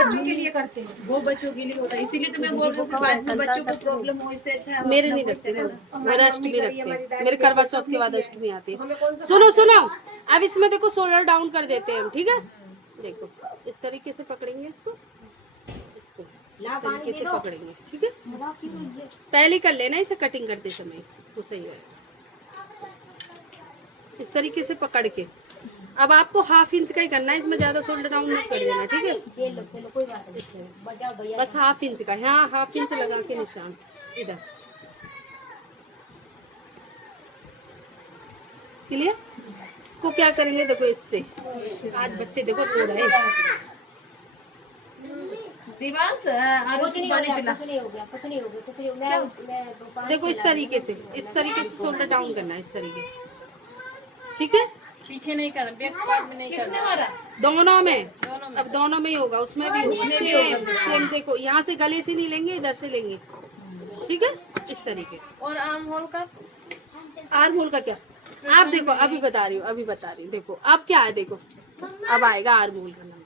बच्चों के लिए करते हैं, वो बच्चों के लिए होता है, इसीलिए तो मैं बोल रही हूँ बाद में बच्चों को प्रॉब्लम हो, इससे अच्छा है मेरे नहीं रखते, मेरे अष्टमी रखते हैं, मेरे करवा चौथ के बाद अष्टमी आती है। सुनो सुनो, अब इसमें देखो शोल्डर डाउन कर देते हैं हम, ठीक है। देखो इस तरीके से पकड़ेंगे इसको, इसको इस तरीके से पकड़ेंगे, ठीक है। पहले कर लेना इसे कटिंग करते समय तो सही रहेगा। इस तरीके से पकड़ के अब आपको हाफ इंच का ही करना है, इसमें ज्यादा शोल्डर डाउन मत कर देना, ठीक है। बस हाफ इंच का, हाँ हाफ इंच लगा के निशान इधर, क्लियर। इसको क्या करेंगे देखो, इससे आज बच्चे देखो रो रहे हैं। देखो इस तरीके से, इस तरीके से शोल्डर डाउन करना है, इस तरीके, ठीक है। पीछे नहीं करना, बैक पार्ट में नहीं करना, दोनों में, अब दोनों में ही होगा, उसमें भी होगा, सेम सेम। देखो यहाँ से गले से नहीं लेंगे, इधर से लेंगे, ठीक है, इस तरीके से। और आर्म होल का, आर्म होल का क्या, आप देखो अभी बता रही हूँ, अभी बता रही हूँ। देखो अब क्या है, देखो अब आएगा आर्म होल का नंबर।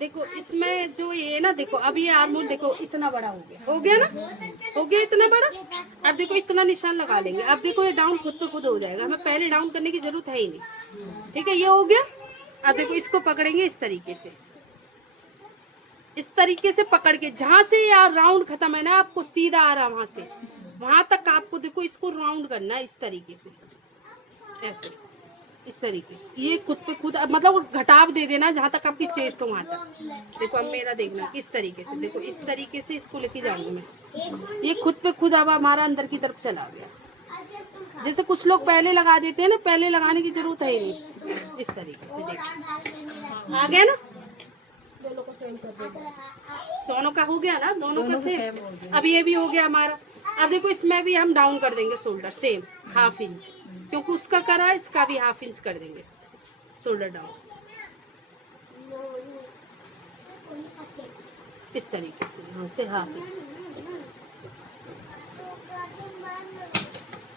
देखो इसमें जो ये ना, देखो अब ये आर्म होल देखो इतना बड़ा हो गया, हो गया ना, हो गया इतना बड़ा। अब देखो इतना निशान लगा लेंगे, अब देखो ये डाउन खुद तो खुद हो जाएगा, हमें पहले डाउन करने की जरूरत है ही नहीं, ठीक है। ये हो गया। अब देखो इसको पकड़ेंगे इस तरीके से, इस तरीके से पकड़ के, जहां से यार राउंड खत्म है ना, आपको सीधा आ रहा वहां से वहां तक आपको देखो इसको राउंड करना है, इस तरीके से, ऐसे इस तरीके से। ये खुद पे खुद मतलब घटाव दे देना जहां तक आपकी चेस्ट हो वहां तक। देखो अब मेरा देखना इस तरीके से, देखो इस तरीके से इसको लेके जाऊंगी मैं, ये खुद पे खुद अब हमारा अंदर की तरफ चला गया। जैसे कुछ लोग पहले लगा देते हैं ना, पहले लगाने की जरूरत है ही नहीं, इस तरीके से देखो आ गया ना। दोनों को सेम कर देना, दोनों का हो गया ना, दोनों का सेम। अब ये भी हो गया हमारा। अब देखो इसमें भी हम डाउन कर देंगे शोल्डर सेम हाफ इंच, क्योंकि उसका करा इसका भी हाफ इंच कर देंगे शोल्डर डाउन, इस तरीके से यहाँ से हाफ इंच।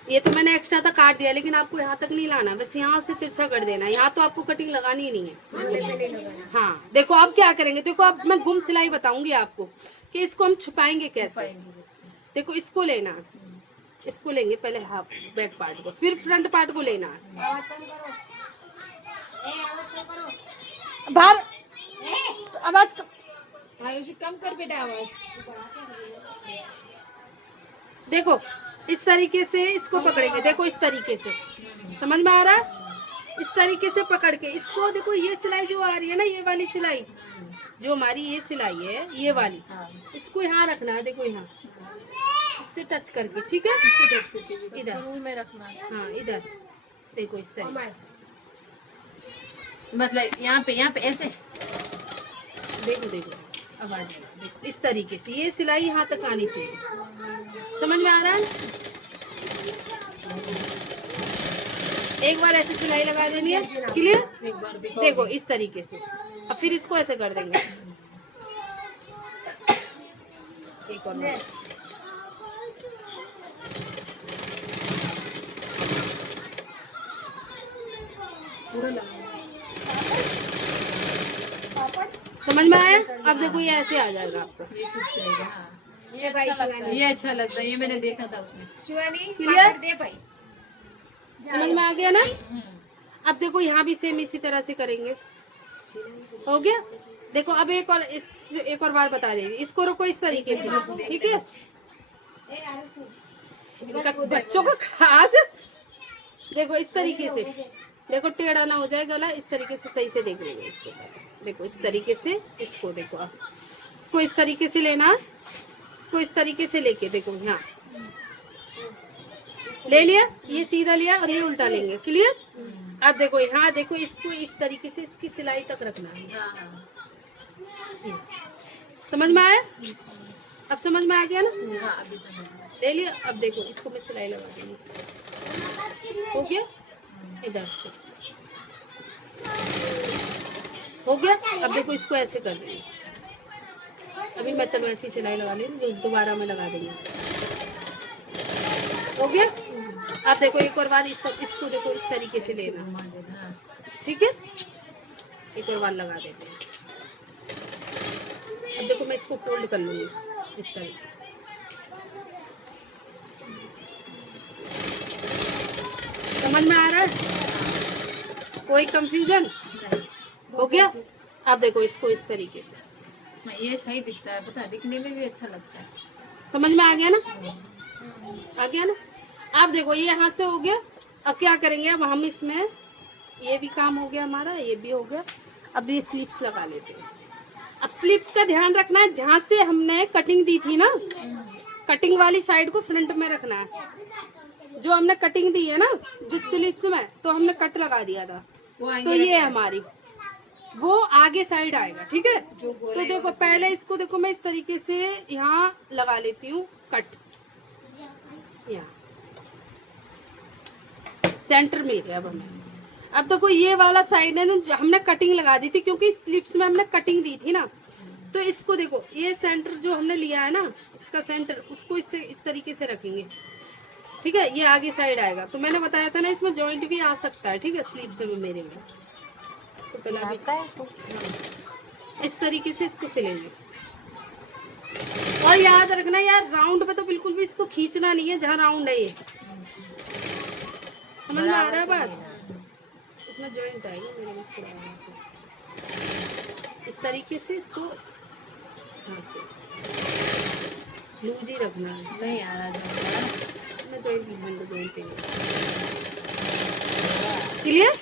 ये तो मैंने एक्स्ट्रा तक काट दिया, लेकिन आपको यहाँ तक नहीं लाना, बस यहाँ से तिरछा कर देना। यहाँ तो आपको कटिंग लगानी ही नहीं है। हाँ देखो अब क्या करेंगे, देखो अब मैं गुम सिलाई बताऊंगी आपको कि इसको हम छुपाएंगे कैसे। देखो इसको लेना, इसको लेंगे पहले हाफ बैक पार्ट को, फिर फ्रंट पार्ट को लेना बाहर। आवाज कम कर बेटा, आवाज। देखो इस तरीके से इसको पकड़ेंगे, देखो इस तरीके से, समझ में आ रहा है। इस तरीके से पकड़ के इसको, देखो ये सिलाई जो आ रही है ना, ये वाली सिलाई जो हमारी ये सिलाई है, ये वाली, इसको यहाँ रखना है, देखो यहाँ इससे टच करके, ठीक है, इससे टच करके इधर में रखना, हाँ इधर देखो इस तरीके, मतलब यहाँ पे ऐसे देखो देखो आवाज, देखो इस तरीके से ये सिलाई यहाँ तक आनी चाहिए, समझ में आ रहा है। एक बार ऐसे सिलाई लगा देनी है, क्लियर। देखो इस तरीके से, अब फिर इसको ऐसे कर देंगे, एक और पूरा समझ में आया। अब देखो ये ऐसे आ जाएगा आपको, ये भाई शिवानी, ये अच्छा लगता है, ये मैंने देखा था उसमें। शिवानी क्लियर दे भाई, समझ में आ गया ना। अब देखो यहाँ भी सेम इसी तरह से करेंगे, हो गया। देखो अब एक और बार बता देंगे, इसको रखो इस तरीके से, ठीक है। बच्चों को खास देखो इस तरीके से, देखो टेढ़ा ना हो जाए गला, इस तरीके से सही से देख लेंगे इसको। देखो इस तरीके से इसको, देखो आप इसको इस तरीके से लेना, इसको इस तरीके से लेके देखो यहाँ ले लिया, ये सीधा लिया और ये उल्टा लेंगे, क्लियर। अब देखो यहाँ देखो इसको इस तरीके से इसकी सिलाई तक रखना है, समझ में आया। अब समझ में आ गया ना, ले लिया। अब देखो इसको मैं सिलाई लगा देंगे, हो गया, इधर से हो गया। अब देखो इसको ऐसे कर देंगे, अभी मैं चलो ऐसी सिलाई लगा लेंगे, दोबारा में लगा देंगे, हो गया। अब देखो एक और बार इसको देखो इस तरीके से लेना, ठीक है, एक और बार लगा देते हैं। इसको फोल्ड कर लूंगी इस तरीके से। समझ में आ रहा है? कोई कंफ्यूजन नहीं, हो गया? अब देखो इसको इस तरीके से, ये सही दिखता है, पता है, दिखने में भी अच्छा लगता है। समझ में आ गया ना? आ गया ना? अब देखो ये यहाँ से हो गया। अब क्या करेंगे, अब हम इसमें ये भी काम हो गया हमारा, ये भी हो गया। अब ये स्लिप्स लगा लेते हैं। अब स्लिप्स का ध्यान रखना है, जहाँ से हमने कटिंग दी थी ना, कटिंग वाली साइड को फ्रंट में रखना है। जो हमने कटिंग दी है ना जिस स्लिप्स में, तो हमने कट लगा दिया था, तो ये हमारी वो आगे साइड आएगा, ठीक है। तो देखो पहले इसको देखो मैं इस तरीके से यहाँ लगा लेती हूँ कट, यहाँ सेंटर मिल गया अब हमें। अब देखो ये वाला साइड है ना, हमने कटिंग लगा दी थी क्योंकि स्लिप्स में हमने कटिंग दी थी ना, तो इसको देखो ये सेंटर जो हमने लिया है ना, इसका सेंटर, उसको इससे इस तरीके से रखेंगे, ठीक है। ये आगे साइड आएगा, तो मैंने बताया था ना इसमें जॉइंट भी आ सकता है, ठीक है, स्लिप्स में मेरे में। तो पहले इस तरीके से इसको सिलेंगे। और याद रखना यार, राउंड पे तो बिल्कुल भी इसको खींचना नहीं है, जहाँ राउंड है ये, समझ में आ रहा है बात? इसमें जॉइंट आएगा मेरे में थोड़ा, तो इस तरीके से इसको हाथ से लूज ही रखना है। नहीं आ रहा मैं जॉइंट क्लियर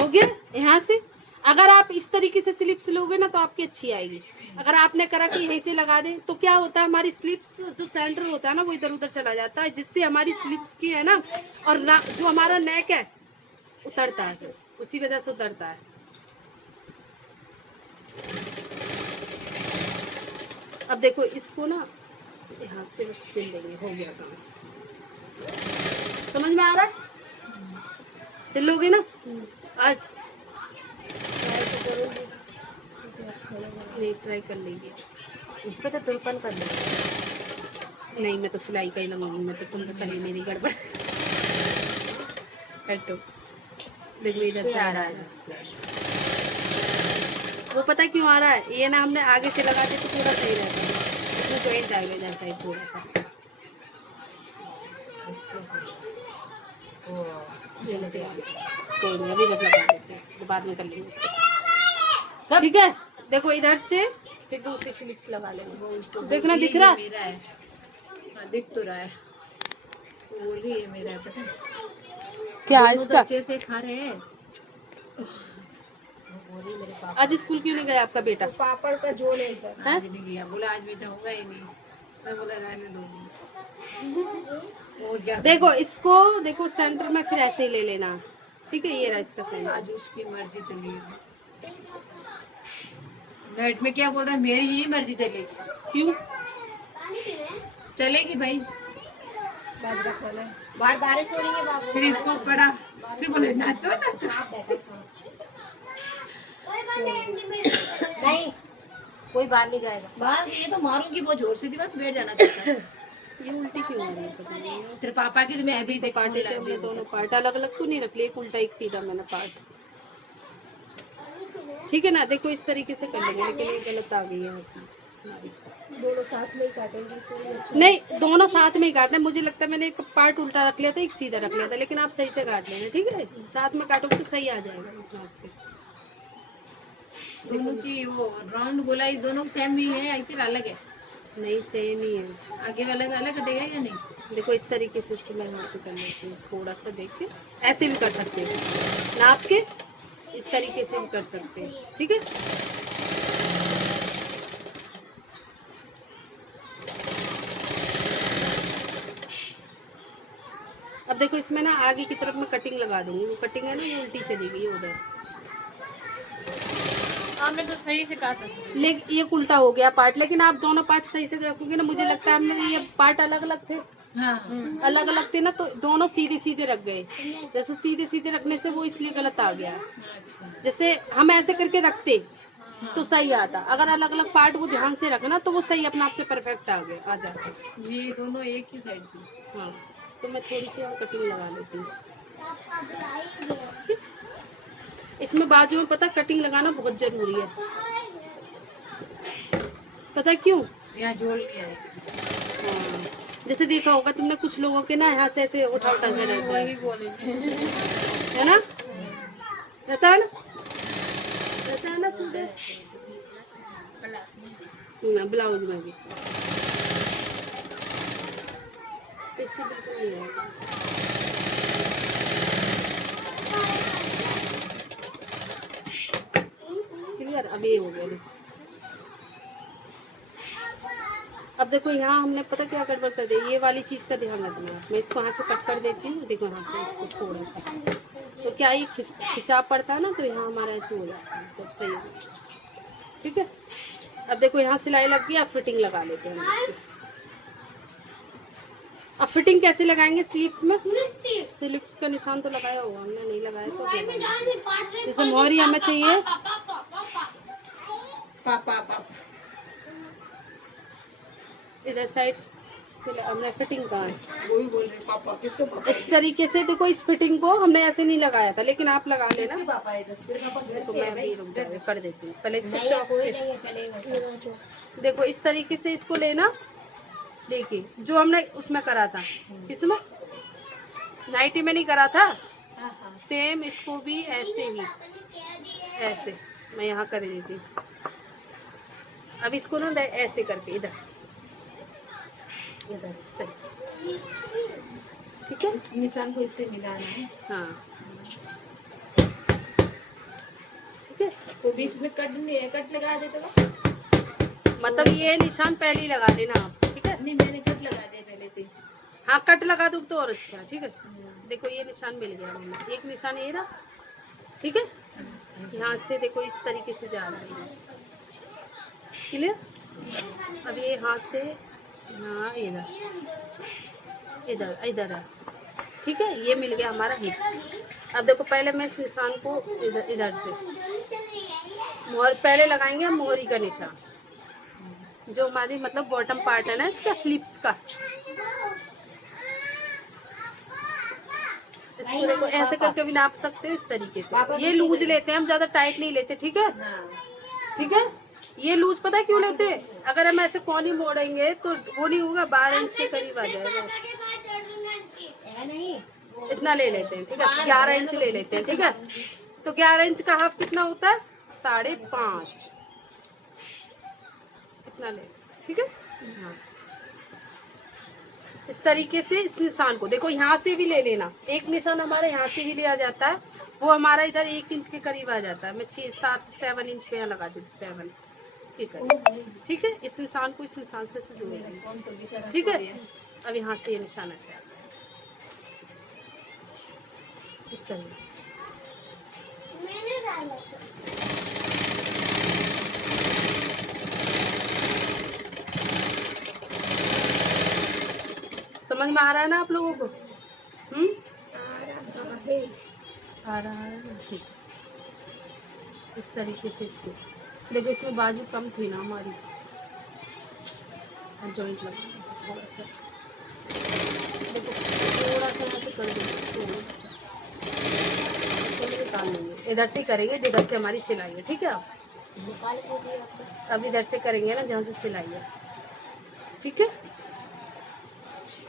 हो गया। यहाँ से अगर आप इस तरीके से स्लिप्स लोगे ना तो आपकी अच्छी आएगी। अगर आपने करा कि यहीं से लगा दें तो क्या होता है, हमारी स्लिप्स जो सेंटर होता है ना वो इधर उधर चला जाता है, जिससे हमारी स्लिप्स की है ना, और जो हमारा नेक है उतरता है, उसी वजह से उतरता है। अब देखो इसको ना यहाँ से बस सिल देंगे, हो गया काम। समझ में आ रहा है? सिल लोगे ना आज? नहीं, ट्राई कर लीजिए। इस पे तो तुरपन कर लो। नहीं, मैं तो सिलाई का ही लगाऊंगी, मैं तो तुम करी मेरी गड़बड़। हटो, देखो इधर से आ रहा है। वो पता क्यों आ रहा है, ये ना हमने आगे से लगा दिया तो थोड़ा सही रहता है, इसमें जॉइंट आएगा इधर साइड थोड़ा सा। कोई नहीं, अभी मत लगा देते हैं, तो बाद में कर लेंगे उसको, ठीक है। देखो इधर से फिर दूसरी स्लिप्स लगा लेंगे। देखना दिख रहा है? मेरा है, हाँ, दिख तो रहा है, बोल रही है मेरा है, पता है क्या दोनों इसका? बच्चे से खा रहे हैं। आज स्कूल क्यों नहीं गया आपका बेटा? पापड़ का जोड़ है इधर। आज नहीं गया, बोला आज मैं जाऊंगा ही नहीं, मैं बोला रहने दूंगी। और क्या, देखो इसको देखो सेंटर में फिर ऐसे ही ले लेना, ठीक है। ये रहा इसका सेंटर। आज उसकी मर्जी चलेगी। नेट में क्या बोल रहा है, मेरी ही मर्जी चलेगी। क्यों चलेगी भाई, बाहर बारिश हो रही है बाबू। फिर इसको पढ़ा, फिर बोले नाचो नाचो। नहीं, कोई बाहर नहीं जाएगा। बाहर ये तो मारूंगी, बहुत जोर से थी, बस बैठ जाना चाहता है। ये उल्टी क्यों हो रही है पता नहीं। तेरे पापा की तो मैं अभी तक पार्ट थे हमने, दोनों पार्ट अलग अलग तो नहीं रख लिए, एक उल्टा एक सीधा मैंने पार्ट, ठीक है ना। देखो इस तरीके से कर लेंगे, लेकिन ये गलत आ गई है स्लिप्स हमारी। दोनों साथ में ही काटेंगे तो ये अच्छा। नहीं, दोनों साथ में ही काटना है। मुझे लगता है मैंने एक पार्ट उल्टा रख लिया था, एक सीधा रख लिया था, लेकिन आप सही से काट लेना, ठीक है। साथ में काटोगे तो सही आ जाएगा अपने आप से। दोनों की वो राउंड गोलाई दोनों सेम ही है या फिर अलग है? नहीं, सेम ही है। आगे वाला का अलग कटेगा या नहीं? देखो इस तरीके से इसको मैं यहाँ से कर लेती हूँ, थोड़ा सा देख के ऐसे भी कर सकते हैं, नाप के इस तरीके से भी कर सकते हैं, ठीक है। अब देखो इसमें ना आगे की तरफ मैं कटिंग लगा दूंगी, वो कटिंग है ना ये उल्टी चली गई उधर, आपने तो सही से काटा। लेकिन ये उल्टा हो गया पार्ट, लेकिन आप दोनों पार्ट सही से रखोगे ना। मुझे लगता है हमने ये पार्ट अलग अलग थे, हाँ, अलग अलग थे ना, तो दोनों सीधे सीधे रख गए। जैसे सीधे सीधे रखने से वो इसलिए गलत आ गया। अच्छा, जैसे हम ऐसे करके रखते तो सही आता, अगर अलग अलग पार्ट वो ध्यान से रखना तो वो सही अपने आप से परफेक्ट आ गया, आ जाता। ये दोनों एक ही साइड की। हाँ, तो मैं थोड़ी सी और कटिंग लगा लेती हूँ। इसमें बाजू में पता कटिंग लगाना बहुत जरूरी है, पता है क्यों? यहाँ झोल नहीं आएगी। हाँ, जैसे देखा होगा तुमने कुछ लोगों के ना यहाँ से ऐसे उठा उठा से रहता है, वही बोले थे। है ना? रहता है ना? रहता है ना सूट? ब्लाउज में भी इससे बिल्कुल नहीं आएगा। क्लियर? अब ये हो गया देखो। अब देखो यहाँ हमने पता क्या गड़बड़ कर दी, ये वाली चीज़ का ध्यान रखना है। मैं इसको यहाँ से कट कर देती हूँ, देखो यहाँ से इसको थोड़ा सा, तो क्या ये खिंचाव पड़ता है ना, तो यहाँ हमारा ऐसे हो जाता है, तब सही हो जाता है। ठीक है, अब देखो यहाँ सिलाई लग गई, अब फिटिंग लगा लेते हैं हम इसकी। अब फिटिंग कैसे लगाएंगे स्लीव्स में? स्लीव्स का निशान तो लगाया होगा हमने, नहीं लगाया तो लगाएंगे। जैसे मोहरी हमें चाहिए, पापा इधर साइड से हमने फिटिंग कहा है, वो भी बोल रहे पापा। किसको पापा? इस तरीके से। देखो इस फिटिंग को हमने ऐसे नहीं लगाया था, लेकिन आप लगा लेना। किसके पापा इधर? तेरे पापा घर तो पे है मैं भाई। भी रुक जाऊँ, कर देती हूँ पहले इसको नहीं, चौक कोई से। नहीं चलेगा। देखो इस तरीके से इसको लेना। देखिए जो हमने उसमें करा था, किसमें? नाइटी में नहीं करा था, हाँ हाँ। सेम इसको भी ऐसे ही, ऐसे मैं यहाँ कर देती हूँ। अब इसको ना ऐसे करके इधर इधर इस तरीके से, ठीक है? इस निशान को इससे मिलाना है। हाँ ठीक है। तो बीच में कट लगा देते हो? मतलब ये निशान पहले ही लगा लेना आप, ठीक है? नहीं, मैंने कट लगा दिया पहले से। हाँ कट लगा दूँ तो और अच्छा, ठीक है। देखो ये निशान मिल गया हमें, एक निशान ये रहा, ठीक है? यहाँ से देखो इस तरीके से जा रहा है, क्लियर? अब ये हाथ से यहाँ इधर इधर इधर है, ठीक है? ये मिल गया हमारा हिप। अब देखो पहले मैं इस निशान को इधर इधर से मोहर पहले लगाएंगे हम, मोहरी का निशान जो हमारी मतलब बॉटम पार्ट है ना इसका, स्लीव्स का। इसको देखो ऐसे करके भी नाप सकते हो इस तरीके से। ये लूज लेते हैं हम, ज्यादा टाइट नहीं लेते, ठीक है? ठीक है, ये लूज पता है क्यों लेते हैं? अगर हम ऐसे कोनी मोड़ेंगे तो वो नहीं होगा, 12 इंच के करीब आ जाएगा। इतना ले लेते हैं, ठीक है? 11 इंच ले लेते हैं, ठीक है? तो 11 इंच का हाफ कितना होता है? 5.5। इतना ले लेते हैं, ठीक है? यहाँ से इस तरीके से इस निशान को देखो, यहाँ से भी ले लेना। एक निशान हमारा यहाँ से भी लिया जाता है, वो हमारा इधर 1 इंच के करीब आ जाता है। मैं 7 इंच पे यहाँ लगा देती, 7, ठीक है? इस निशान को इस निशान से जोड़ देंगे, ठीक है? अब यहाँ से ये निशान ऐसे इस तरीके से। समझ में आ रहा है ना आप लोगों को? आ रहा है, ठीक। इस तरीके से इसको देखो, इसमें बाजू कम थी ना हमारी, जॉइंट लगा थोड़ा सा, देखो थोड़ा सा यहाँ से कर देंगे, थोड़ा सा निकाल लेंगे। इधर से करेंगे जिधर से हमारी सिलाई है, ठीक है? अब इधर से करेंगे ना जहाँ से सिलाई है, ठीक है?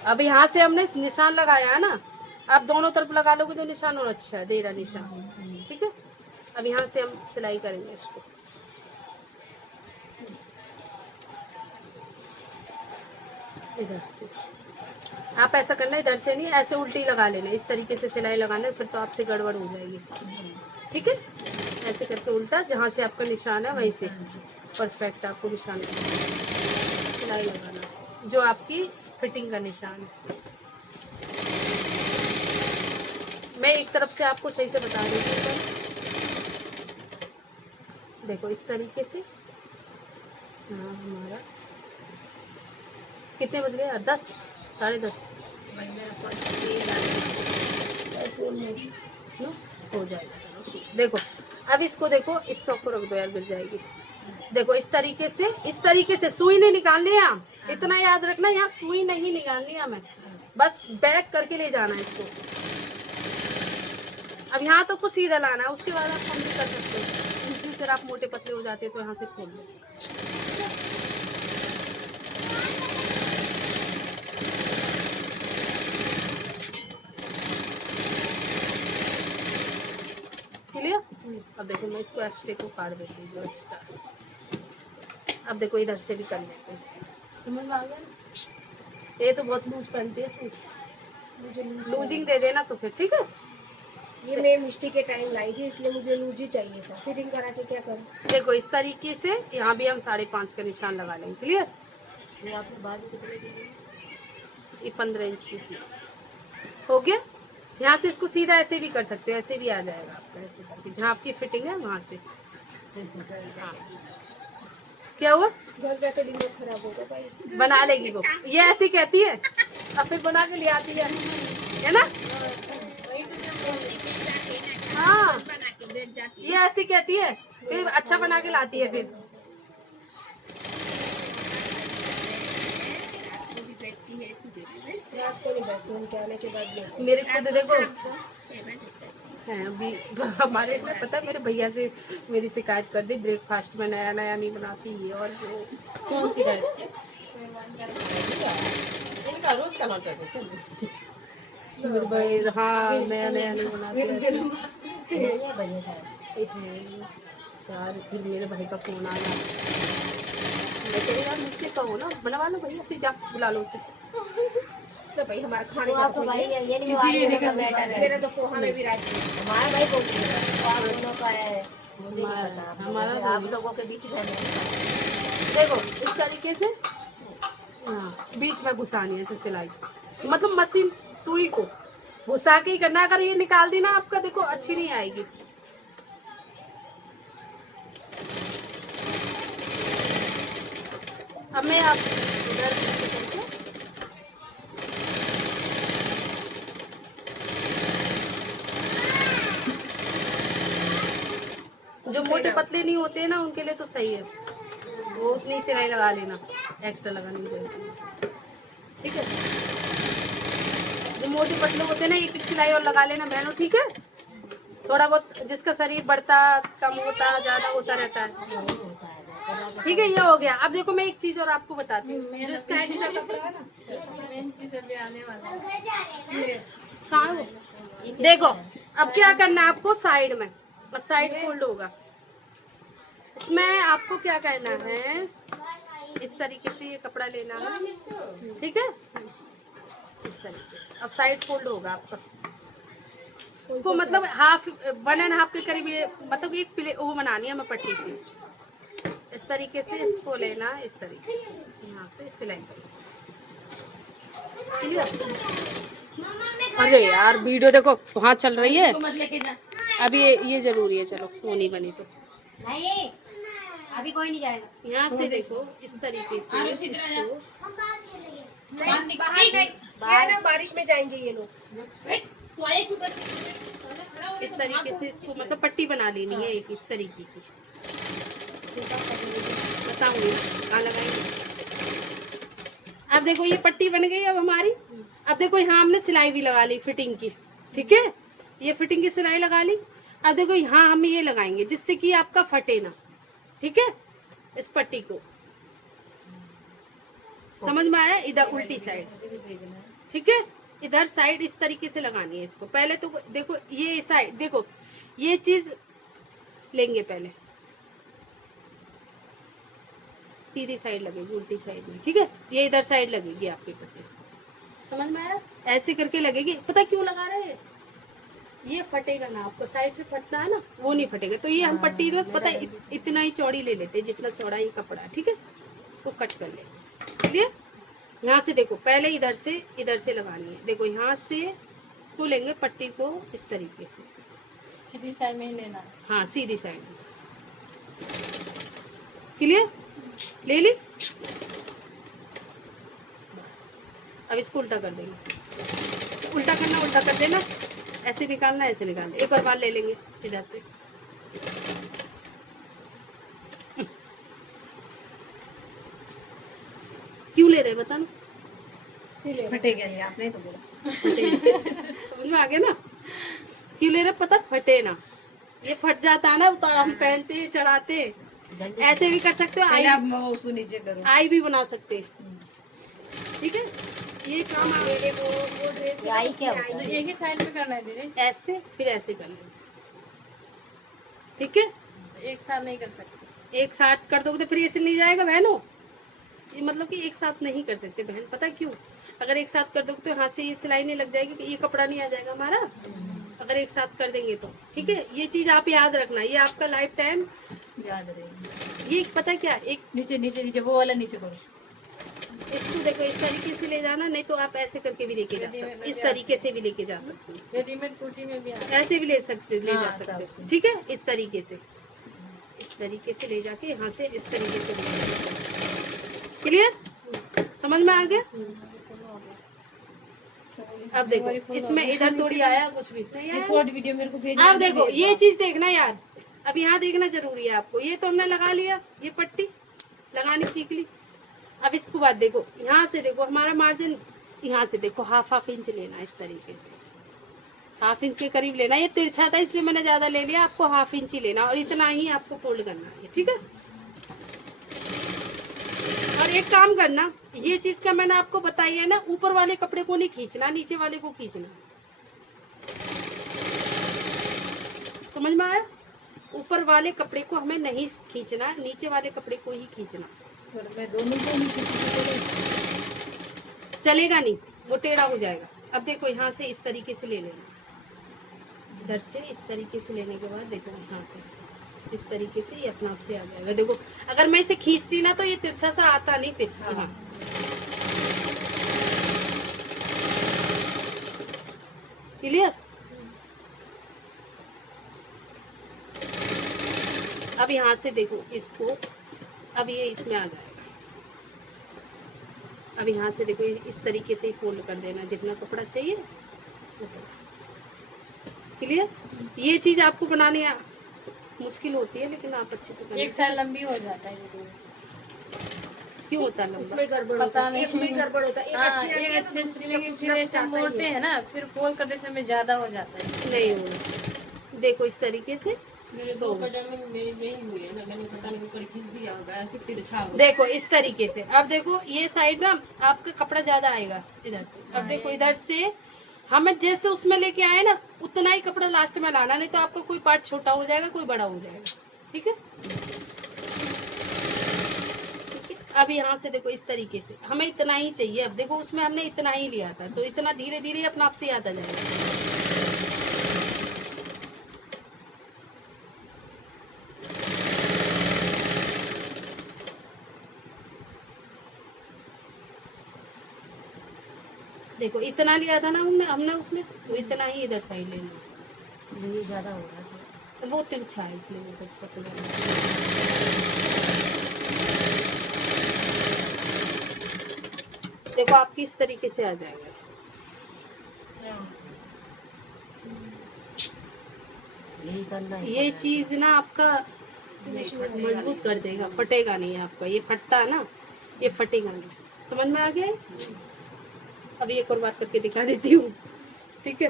अब यहाँ से हमने निशान लगाया है ना, आप दोनों तरफ लगा लोगे तो निशान और अच्छा है, दे रहा निशान, ठीक है? अब यहाँ से हम सिलाई करेंगे इसको, इधर से। आप ऐसा करना, इधर से नहीं, ऐसे उल्टी लगा लेना, इस तरीके से सिलाई लगाना, फिर तो आपसे गड़बड़ हो जाएगी, ठीक है? ऐसे करके उल्टा, जहाँ से आपका निशान है वहीं से परफेक्ट आपको निशान सिलाई लगाना, जो आपकी फिटिंग का निशान है। मैं एक तरफ से आपको सही से बता देती हूँ। देखो इस तरीके से, हाँ हमारा कितने बज गए? 10, 10:30 हो जाएगा। चलो देखो, अब इसको देखो, इस सॉक को रख दो यार, गिर जाएगी। देखो इस तरीके से सुई नहीं निकालनी है, इतना याद रखना, यहाँ सुई नहीं निकालनी है हमें, बस बैक करके ले जाना है इसको। अब यहाँ तो कुछ सीधा लाना है, उसके बाद आप कम भी कर सकते हो। फिर आप मोटे पतले हो जाते हैं तो यहाँ से खोल दो, क्लियर। अब देखो मैं इसको एक्स्ट्रा को काट देती हूँ, जो एक्स्ट्रा। अब देखो इधर से भी कर लेते हैं, समझ में आ गया ना। ये तो बहुत लूज पहनती है सूट, मुझे लूज लूजिंग दे देना तो फिर ठीक है। ये मैं मिस्टी के टाइम लाई थी, इसलिए मुझे लूज ही चाहिए था। फिटिंग करा के क्या करूँ? देखो इस तरीके से यहाँ भी हम 5.5 का निशान लगा लेंगे। क्लियर। ये आपने बाजू कितने दी? ये 15 इंच की सी हो गया। यहाँ से इसको सीधा ऐसे भी कर सकते हो, ऐसे भी आ जाएगा आपका, ऐसे करके जहाँ आपकी फिटिंग है वहाँ से। हाँ। क्या हुआ? घर जाके दिमाग खराब होगा भाई। बना लेगी वो, ये ऐसी कहती है अब फिर बना के ले आती है ना। हाँ ये ऐसी कहती है फिर अच्छा बना के लाती है फिर। रात को नहीं बैठती, उनके आने के बाद नहीं। मेरे खुद देखो है अभी हमारे में पता है, मेरे भैया से मेरी शिकायत कर दी, ब्रेकफास्ट में नया नया नहीं बनाती है। और वो कौन शिकायत? इनका रोज का नाटक है। मेरे भाई हाँ नया नया नहीं बनाती है। यार फिर मेरे भाई का फोन आया, मैं कह यार मुझसे कहो ना बनवा लो भैया से, जा बुला लो उसे। तो भाई हमारा खाने का तो भाई ये नहीं इसीलिए का बेटर है। मेरा तो पोहा में भी राजी है। हमारा भाई कौन है? आप दोनों का है, मुझे नहीं पता। हमारा तो आप लोगों के बीच में देखो इस तरीके से हाँ बीच में घुसानी है ऐसे सिलाई, मतलब मशीन सुई को घुसा के ही करना। अगर ये निकाल दी ना आपका देखो अच्छी नहीं आएगी। अब मैं आप इधर जो मोटे पतले नहीं होते हैं ना उनके लिए तो सही है, वो उतनी सिलाई लगा लेना, एक्स्ट्रा लगानी चाहिए। ठीक है। जो मोटे पतले होते हैं ना एक सिलाई और लगा लेना बहनों, ठीक है। थोड़ा बहुत जिसका शरीर बढ़ता कम होता ज्यादा होता रहता है, ठीक है। ये हो गया। अब देखो मैं एक चीज और आपको बताती हूँ, जो इसका एक्स्ट्रा कपड़ा है ना कहाँ है वो? देखो अब क्या करना है आपको, साइड में अब साइड फोल्ड होगा, इसमें आपको क्या करना है, इस तरीके से ये कपड़ा लेना है, ठीक है। इस तरीके अब साइड फोल्ड होगा आपका, इसको मतलब हाफ 1.5 के करीब ये मतलब एक प्ले वो बनानी है हमें पट्टी से। इस तरीके से इसको लेना, इस तरीके से यहाँ से सिलाई करना। अरे यार वीडियो देखो वहाँ चल रही है, अब ये जरूरी है। चलो वो नहीं बनी तो नहीं, अभी कोई नहीं जाएगा। यहाँ से देखो इस तरीके से इसको बाहर ना बारिश में जाएंगे ये लोग। इस तरीके से इसको मतलब पट्टी बना लेनी है एक इस तरीके की। बताऊंगी कहाँ लगाएंगे। अब देखो ये पट्टी बन गई अब हमारी। अब देखो यहाँ हमने सिलाई भी लगा ली फिटिंग की, ठीक है। ये फिटिंग की सिलाई लगा ली। अब देखो यहाँ हम ये लगाएंगे जिससे कि आपका फटे ना, ठीक है। इस पट्टी को समझ में आया? इधर उल्टी साइड, ठीक है। इधर साइड इस तरीके से लगानी है इसको। पहले तो देखो ये साइड, देखो ये चीज लेंगे पहले, सीधी साइड लगेगी उल्टी साइड में, ठीक है। ये इधर साइड लगेगी आपकी पट्टी, समझ में आया? ऐसे करके लगेगी। पता क्यों लगा रहे हैं? ये फटेगा ना, आपको साइड से फटता है ना, वो नहीं फटेगा। तो ये हम पट्टी में पता है इतना ही चौड़ी ले लेते हैं जितना चौड़ा ये कपड़ा है, ठीक है। इसको कट कर लेते, चलिए। यहाँ से देखो पहले इधर से लगानी है। देखो यहाँ से इसको लेंगे पट्टी को इस तरीके से, सीधी साइड में ही लेना है। हाँ सीधी साइड में। क्लियर? ले ली। बस अब इसको उल्टा कर देंगे। उल्टा करना, उल्टा कर देना, ऐसे निकालना, ऐसे निकालना। एक और बार ले लेंगे इधर से। क्यों ले रहे हैं बताना? फटेगा नहीं, आपने तो बोला। समझ में आ गया ना? क्यों ले रहे? पता फटे ना। ये फट जाता है ना तो हम पहनते चढ़ाते जल्दी ऐसे भी कर सकते हो, पहले आई आप उसको नीचे करो। आई भी बना सकते हैं। ठीक है, ये काम आप मेरे वो ड्रेस ये आई क्या होता तो है? एक ही साइड में करना है दीदी, ऐसे फिर ऐसे कर लेंगे। ठीक है, एक साथ नहीं कर सकते। एक साथ कर दोगे तो फिर ये सिल नहीं जाएगा बहनों। ये मतलब कि एक साथ नहीं कर सकते बहन, पता क्यों? अगर एक साथ कर दोगे तो यहाँ से ये सिलाई नहीं लग जाएगी, कि ये कपड़ा नहीं आ जाएगा हमारा, अगर एक साथ कर देंगे तो। ठीक है, ये चीज़ आप याद रखना, ये आपका लाइफ टाइम याद रहेगी। ये पता क्या, एक नीचे नीचे नीचे वो वाला नीचे करो। इसको देखो इस तरीके से ले जाना, नहीं तो आप ऐसे करके भी लेके जा सकते, इस तरीके से भी लेके जा सकते हो इसको। रेडीमेड कुर्ती में भी आता है। ऐसे भी ले सकते, ले जा हाँ, सकते तब हो। से। ठीक है, इस तरीके से, इस तरीके से ले जाके यहाँ से इस तरीके से क्लियर, समझ में आ गया? अब देखो इसमें इधर थोड़ी आया कुछ भी नहीं ये आया। शॉर्ट वीडियो मेरे को भेजना। अब देखो ये चीज देखना यार, अब यहाँ देखना जरूरी है आपको। ये तो हमने लगा लिया, ये पट्टी लगानी सीख ली। अब इसको बाद देखो, यहाँ से देखो हमारा मार्जिन, यहाँ से देखो हाफ इंच लेना, इस तरीके से हाफ इंच के करीब लेना। ये तिरछा था इसलिए मैंने ज्यादा ले लिया, आपको हाफ इंच ही लेना और इतना ही आपको फोल्ड करना है। ठीक है, और एक काम करना, ये चीज का मैंने आपको बताई है ना, ऊपर वाले कपड़े को नहीं खींचना, नीचे वाले को खींचना। समझ में आया? ऊपर वाले कपड़े को हमें नहीं खींचना, नीचे वाले कपड़े को ही खींचना। तो मैं दोनों को नहीं खींचूंगी चलेगा नहीं, वो टेढ़ा हो जाएगा। अब देखो यहाँ से इस तरीके से ले लेना, इधर से इस तरीके से लेने के बाद देखो यहाँ से इस तरीके से ये अपने आप से आ जाएगा। देखो अगर मैं इसे खींचती ना तो ये तिरछा सा आता नहीं फिर। हाँ, क्लियर? अब यहाँ से देखो इसको, अब ये इसमें आ जाएगा। अब यहाँ से देखो इस तरीके से ही फोल्ड कर देना, जितना कपड़ा चाहिए उतना। क्लियर? ये चीज आपको बनाने मुश्किल होती है, लेकिन आप अच्छे से एक साल लंबी हो जाता है ये। क्यों होता है लंबा? उसमें गड़बड़ पता होता है, नहीं। एक में गड़बड़ होता है, एक हाँ, अच्छी आती एक है तो अच्छे दूसरी सिलेंगे, का फिर कुछ ऐसे ना कुछ मोड़ते आता ही हैं ना, फिर फोल्ड करते समय ज्यादा हो जाता है। नहीं होगा। देखो इस तरीके से मेरे दो पजामे में यही हुए है ना, मैंने पता नहीं ऊपर खींच दिया होगा, ऐसे तिरछा हो गया। देखो इस तरीके से। अब देखो ये साइड ना आपका कपड़ा ज्यादा आएगा इधर से। अब देखो इधर से हमें जैसे उसमें लेके आए ना उतना ही कपड़ा लास्ट में लाना, नहीं तो आपका कोई पार्ट छोटा हो जाएगा, कोई बड़ा हो जाएगा। ठीक है, अब यहाँ से देखो इस तरीके से हमें इतना ही चाहिए। अब देखो उसमें हमने इतना ही लिया था, तो इतना धीरे धीरे अपने आप से याद आ जाएगा। देखो इतना लिया था ना हमने उसमें, तो इतना ही इधर साइड लेना। ये ज्यादा हो रहा है। वो तिरछा है इसलिए वो तिरछा से ज्यादा। देखो आपकी इस तरीके से आ जाएगा। यही करना है। ये चीज ना आपका मजबूत कर देगा, फटेगा नहीं आपका। ये फटता है ना, ये फटेगा नहीं। समझ में आ गया? अब ये और बात करके दिखा देती हूँ। ठीक है,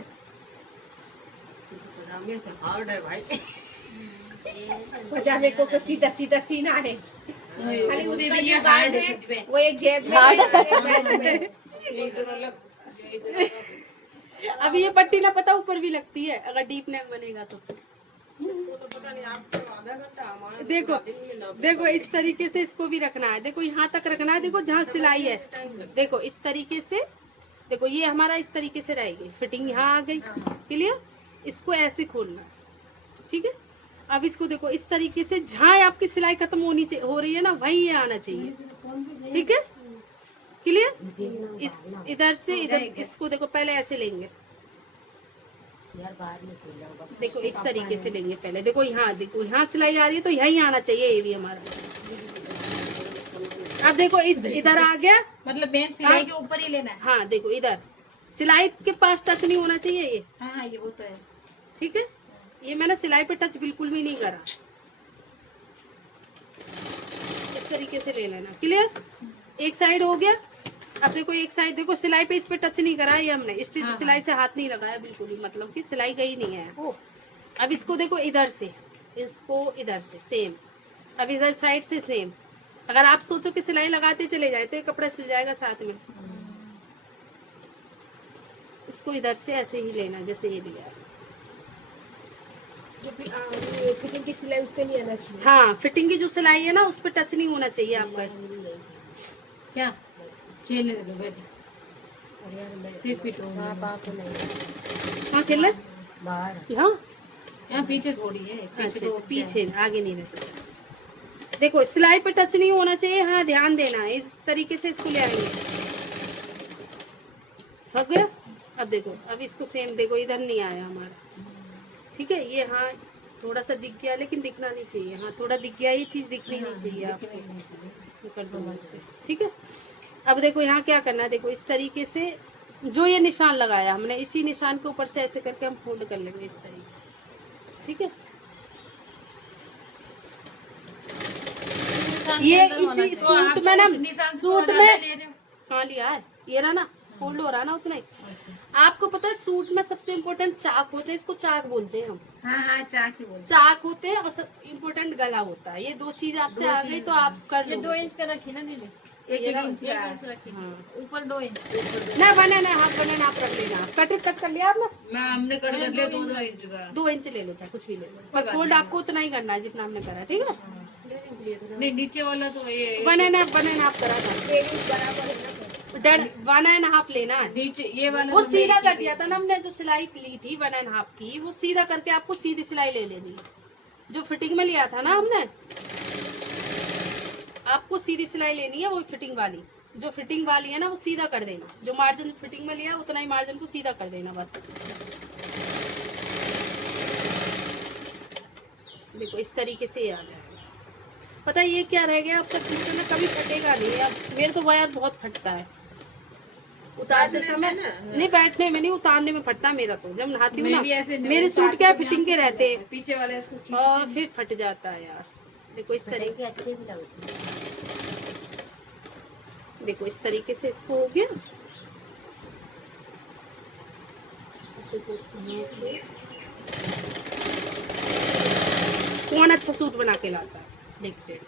पजामे से हार्ड है भाई। पजामे को सीधा सीधा सीना है, खाली उसका ये जो हार्ड गार्ड है है सच में। वो एक जेब में है, एक बैग में है। ये इधर अलग, अब ये पट्टी ना पता ऊपर भी लगती है अगर डीप नेक बनेगा तो। इसको तो पता नहीं, आपको आधा घंटा, हमारा देखो दिन में ना देखो इस तरीके से इसको भी रखना है। देखो यहाँ तक रखना है, देखो जहाँ सिलाई है। टाइम लग। देखो इस तरीके से, देखो ये हमारा इस तरीके से रहेगी, फिटिंग यहाँ आ गई। क्लियर? इसको ऐसे खोलना। ठीक है, अब इसको देखो इस तरीके से जहाँ आपकी सिलाई खत्म होनी हो रही है ना, वहीं ये आना चाहिए। ठीक है, क्लियर? इस इधर से इधर इसको देखो पहले ऐसे लेंगे। यार बाहर नहीं खोलना होगा। देखो इस तरीके से लेंगे पहले। देखो यहाँ सिलाई आ रही है तो यहीं आना चाहिए, ये भी हमारा। अब देखो इस इधर आ गया, मतलब मेन सिलाई के ऊपर ही लेना है। हाँ देखो इधर सिलाई के पास टच नहीं होना चाहिए ये। हाँ हाँ, ये वो तो है। ठीक है, ये मैंने सिलाई पे टच बिल्कुल भी नहीं करा। इस तरीके से ले लेना। क्लियर? एक साइड हो गया। अब देखो एक साइड देखो सिलाई पे इस पे टच नहीं करा है हमने, इस सिलाई से हाथ नहीं लगाया बिल्कुल भी, मतलब कि सिलाई गई नहीं है। अब इसको देखो इधर से, इसको इधर से सेम अब इधर साइड से सेम। अगर आप सोचो कि सिलाई लगाते चले जाए तो ये कपड़ा सिल जाएगा साथ में। इसको इधर से ऐसे ही लेना जैसे ये लिया है। जो फिटिंग की सिलाई उस पे नहीं आना चाहिए। हाँ, फिटिंग की जो सिलाई है ना उस पर टच नहीं होना चाहिए आपका। क्या खेलने दे दो बेटे, फिर पिटो। हाँ खेल ले बाहर यहाँ। यहाँ पीछे थोड़ी है, पीछे अच्छा तो अच्छा, पीछे आगे नहीं रखना। देखो सिलाई पे टच नहीं होना चाहिए। हाँ ध्यान देना, इस तरीके से इसको ले आएंगे। हो गया। अब देखो, अब इसको सेम देखो, इधर नहीं आया हमारा, ठीक है। ये हाँ थोड़ा सा दिख गया, लेकिन दिखना नहीं चाहिए। हाँ थोड़ा दिख गया, ये चीज दिखनी नहीं चाहिए आपको। कर दो मुझसे, ठीक है। अब देखो यहाँ क्या करना है, देखो इस तरीके से जो ये निशान लगाया हमने, इसी निशान के ऊपर से ऐसे करके हम फोल्ड कर लेंगे इस तरीके से, ठीक है। ये इसी सूट में ना, सूट में हाँ लिया है, ये रहा ना, फोल्ड हो रहा ना उतना ही। आपको पता है सूट में सबसे इम्पोर्टेंट चाक होते हैं, इसको चाक बोलते हैं हम। हाँ चाक ही बोलते चाक होते हैं और सब इम्पोर्टेंट गला होता है। ये दो चीज आपसे आ गई तो आप कर ये लो। 2 इंच का रखी ना दीदी, हैं। एक इंच का 1 इंच रखी, हाँ। ऊपर 2 इंच। ना बने ना, हाथ बने ना, आप रख लेना। कट कर लिया आप ना, मैं हमने कट कर लिया 2 इंच का। 2 इंच ले लो, चाहे कुछ भी ले लो, पर फोल्ड आपको उतना ही करना है जितना हमने करा, ठीक है। 1.5 इंच लिए थे। नहीं नीचे वाला तो ये बने ना आप करा था, 1.5 लेना है। नीचे ये वाला वो तो सीधा कर दिया था ना हमने, जो सिलाई ली थी 1.5 की, वो सीधा करके आपको सीधी सिलाई ले लेनी है। जो फिटिंग में लिया था ना हमने, आपको सीधी सिलाई लेनी है, वो फिटिंग वाली। जो फिटिंग वाली है ना वो सीधा कर देना, जो मार्जिन फिटिंग में लिया उतना ही मार्जिन को सीधा कर देना बस। देखो इस तरीके से ये आ जाएगा। पता है ये क्या रह गया आपका सूट है ना, कभी फटेगा नहीं। अब मेरे तो वायर बहुत फटता है उतारते समय, नहीं बैठने में नहीं, उतारने में फटता है मेरा। तो जब नहाती हूँ ना, मेरे सूट क्या फिटिंग के रहते हैं पीछे वाले इसको खींच और फिर फट जाता है यार। देखो इस तरीके, के अच्छे भी लगते हैं। देखो इस तरीके से इसको हो गया। देखो यहाँ से कौन अच्छा सूट बना के लाता है, देखते हैं।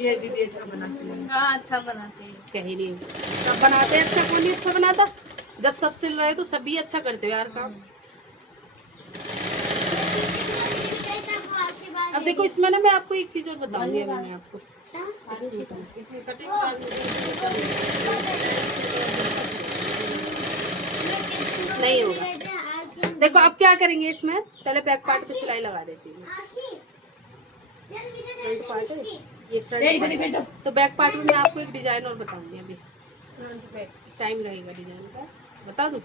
ये दीदी अच्छा बना के लाए। हाँ अच्छा बनाते हैं। कह ही नहीं, सब बनाते हैं अच्छा, कौन नहीं अच्छा बनाता। जब सब सिल रहे तो सभी अच्छा करते हो यार काम। अब देखो इसमें ना मैं आपको एक चीज और बताऊंगी, मैंने आपको इस सूट में इसमें कटिंग के बाद नहीं होगा। देखो अब क्या करेंगे, इसमें पहले बैक पार्ट पे सिलाई लगा देती हूँ। फ्रंट पार्ट है, ये फ्रंट पार्ट। तो बैक पार्ट में मैं आपको एक डिजाइन और बताऊंगी, अभी टाइम लगेगा डिजाइन का, बता दूँ।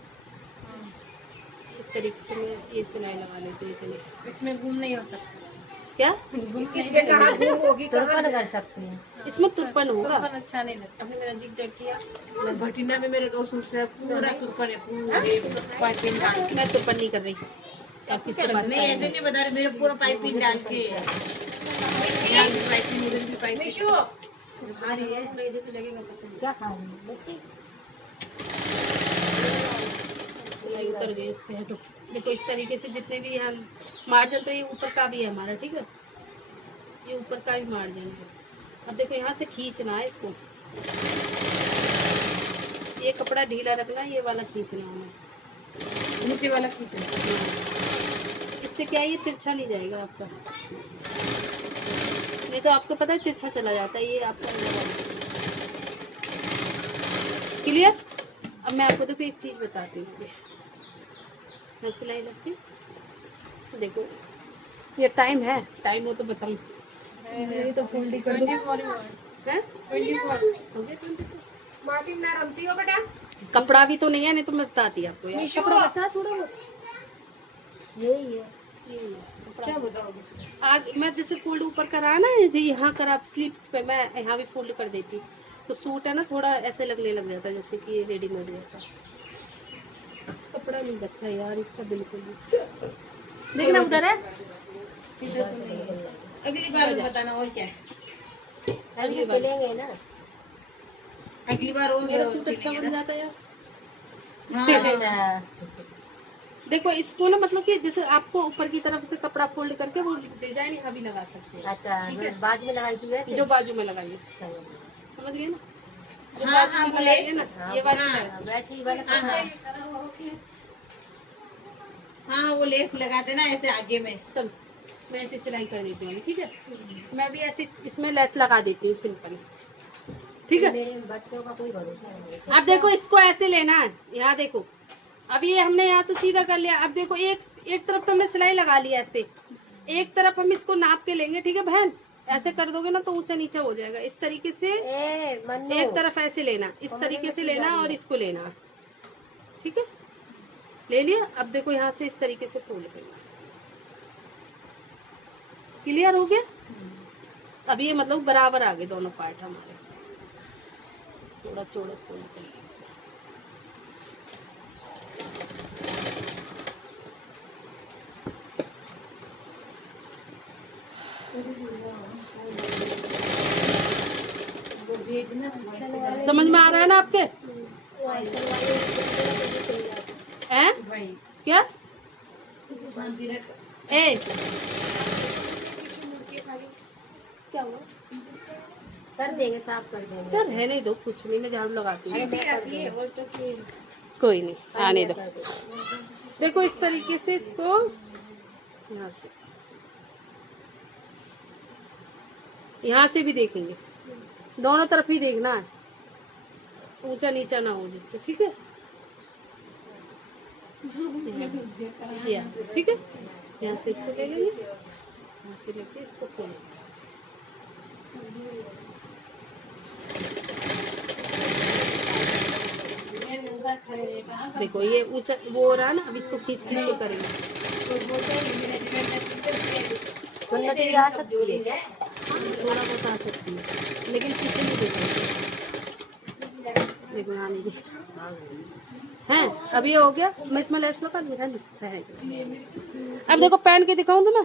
इस तरीके से मैं ये सिलाई लगा लेती हूँ इतनी। इसमें गुम नहीं हो सकता। क्या इसमें कहाँ घूम होगी, तुरपन कर सकते हैं। इसमें तुरपन होगा। तुरपन अच्छा नहीं लगता। अभी मेरा जिग जैग किया, भटिंडा में मेरे 2 सूट से पूरा तुरपन है, पूरे पाइपिंग डाल के। मैं तुरपन नहीं कर रही, अब किसके पास नहीं ऐसे नहीं बता रहे, मेरे पूरा पाइपिंग डाल के पाइपिंग, उधर भी पाइपिंग भारी है। नहीं जैसे लगेगा पता नहीं। क्या खाएंगे बेटी? सिलाई उतर गई उससे, हटो। देखो इस तरीके से जितने भी हम मार्जिन, तो ये ऊपर का भी है हमारा, ठीक है। ये ऊपर का भी मार्जिन है। अब देखो यहाँ से खींचना है इसको, ये कपड़ा ढीला रखना, ये वाला खींचना हमें, नीचे वाला खींचना। इससे क्या है, ये तिरछा नहीं जाएगा आपका। नहीं तो आपको पता है तिरछा चला जाता है, ये आपका क्लियर। अब मैं आपको देखो एक चीज बताती हूँ, मैं सिलाई लगती, देखो ये टाइम है, टाइम हो तो बताऊँ, नहीं तो फोल्ड कर दो। हैं? हो गया 24? माटी में ना रमती हो बेटा। कपड़ा भी तो नहीं है, नहीं तो मैं बताती आपको यार। कपड़ा बचा थोड़ा बहुत, यही है। ये है, कपड़ा क्या बताओगे? आग मैं जैसे फोल्ड ऊपर करा ना, जो यहाँ करा स्लीव्स पे, मैं यहाँ भी फोल्ड कर देती, तो सूट है ना थोड़ा ऐसे लगने लग जाता है जैसे कि रेडीमेड जैसा। कपड़ा नहीं बचा यार इसका बिल्कुल भी। देखना उधर है, अगली बार बताना और क्या है। अभी सिलेंगे ना। अगली बार और मेरा सूट अच्छा बन जाता है यार। हाँ अच्छा देखो इसको ना मतलब कि जैसे आपको ऊपर की तरफ से कपड़ा फोल्ड करके वो डिजाइन अभी लगा सकते हैं, अच्छा बाद में लगाई थी वैसे जो बाजू में लगाइए, सही समझ गए ना, जो हाँ, बाजू हाँ, में वो लगाइए लेस। ना ये वाली है। है। वैसे ही वाला हाँ हाँ हाँ, वो लेस लगाते ना ऐसे आगे में। चलो मैं ऐसे सिलाई कर देती हूँ, ठीक है, मैं भी ऐसे इसमें लेस लगा देती हूँ सिंपल, ठीक है। मेरे बच्चों का कोई भरोसा नहीं है। अब देखो इसको ऐसे लेना है, यहाँ देखो अब ये हमने यहाँ तो सीधा कर लिया, अब देखो एक तरफ तो हमने सिलाई लगा ली ऐसे, एक तरफ हम इसको नाप के लेंगे, ठीक है बहन, ऐसे कर दोगे ना तो ऊंचा नीचा हो जाएगा, इस तरीके से ए मन्नू एक तरफ ऐसे लेना, इस तरीके से लेना और इसको लेना, ठीक है, ले लिया। अब देखो यहाँ से इस तरीके से फोल्ड करना, क्लियर हो गया। अब ये मतलब बराबर आ गए दोनों पार्ट हमारे, थोड़ा चौड़ा फोल्ड कर लिया। समझ में आ रहा है ना आपके? हैं? क्या? ए क्या हुआ? कर देंगे, साफ कर देंगे। तो रहने दो, कुछ नहीं, मैं झाड़ू लगाती हूँ, चींटी आती है और तो फिर कोई नहीं, आने दो। देखो इस तरीके से इसको यहाँ से भी देखेंगे, दोनों तरफ ही देखना है, ऊंचा नीचा ना हो जिससे, ठीक है, यहाँ से, ठीक है, यहाँ से इसको ले लेंगे, यहाँ से लेके इसको खोलेंगे। देखो ये ऊंचा वो हो रहा है ना, अब इसको खींच खींच के करेंगे, उन्नति आ सकती है क्या? थोड़ा बहुत आ सकती है लेकिन पीछे नहीं देखो, देखो यहाँ नहीं दिख रहा है। अब ये हो गया, मैं इसमें लेस लगा दी, अब देखो पहन के दिखाऊं तो मैं,